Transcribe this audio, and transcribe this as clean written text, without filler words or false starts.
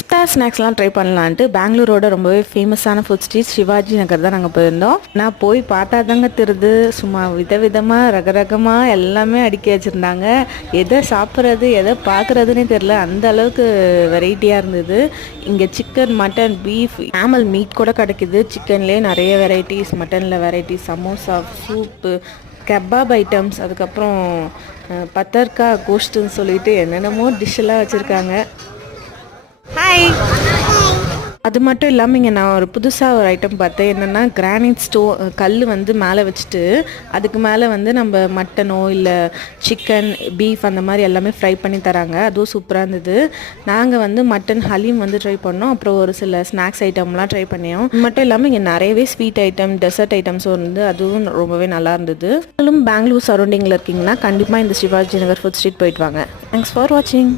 ஸ்நாக்ஸ்லாம் ட்ரை பண்ணலான்ட்டு பெங்களூரோட ரொம்பவே ஃபேமஸான ஃபுட் ஸ்ட்ரீட் சிவாஜி நகர் தான் நாங்கள் போயிருந்தோம். நான் போய் பார்த்தா தாங்க தெரியுது, சும்மா விதவிதமாக ரகரகமாக எல்லாமே அடுக்கி வச்சுருந்தாங்க. எதை சாப்பிட்றது எதை பார்க்குறதுனே தெரில, அந்த அளவுக்கு வெரைட்டியாக இருந்தது. இங்கே சிக்கன், மட்டன், பீஃப், ஆமல் மீட் கூட கிடைக்குது. சிக்கன்லேயே நிறைய வெரைட்டிஸ், மட்டனில் varieties, samosa, soup, kebab items, அதுக்கப்புறம் பத்தர்கா கோஷ்ட்டுன்னு சொல்லிட்டு என்னென்னமோ டிஷ்ஷெல்லாம் வச்சுருக்காங்க. ஹாய். அது மட்டும் இல்லாமல் இங்கே நான் ஒரு புதுசாக ஒரு ஐட்டம் பார்த்தேன். என்னென்னா கிரானைட் கல் வந்து மேலே வச்சுட்டு அதுக்கு மேலே வந்து நம்ம மட்டனோ இல்லை சிக்கன், பீஃப் அந்த மாதிரி எல்லாமே ஃப்ரை பண்ணி தராங்க. அதுவும் சூப்பராக இருந்தது. நாங்கள் வந்து மட்டன் ஹலீம் வந்து ட்ரை பண்ணோம். அப்புறம் ஒரு சில ஸ்நாக்ஸ் ஐட்டம்லாம் ட்ரை பண்ணியோம். இது மட்டும் இல்லாமல் இங்கே நிறையவே ஸ்வீட் ஐட்டம், டெசர்ட் ஐட்டம்ஸும் இருந்து அதுவும் ரொம்பவே நல்லா இருந்தது. பெங்களூர் சரௌண்டிங்கில் இருக்கீங்கன்னா கண்டிப்பாக இந்த சிவாஜி நகர் ஃபுட் ஸ்ட்ரீட் போயிட்டு வாங்க. தேங்க்ஸ் ஃபார் வாட்சிங்.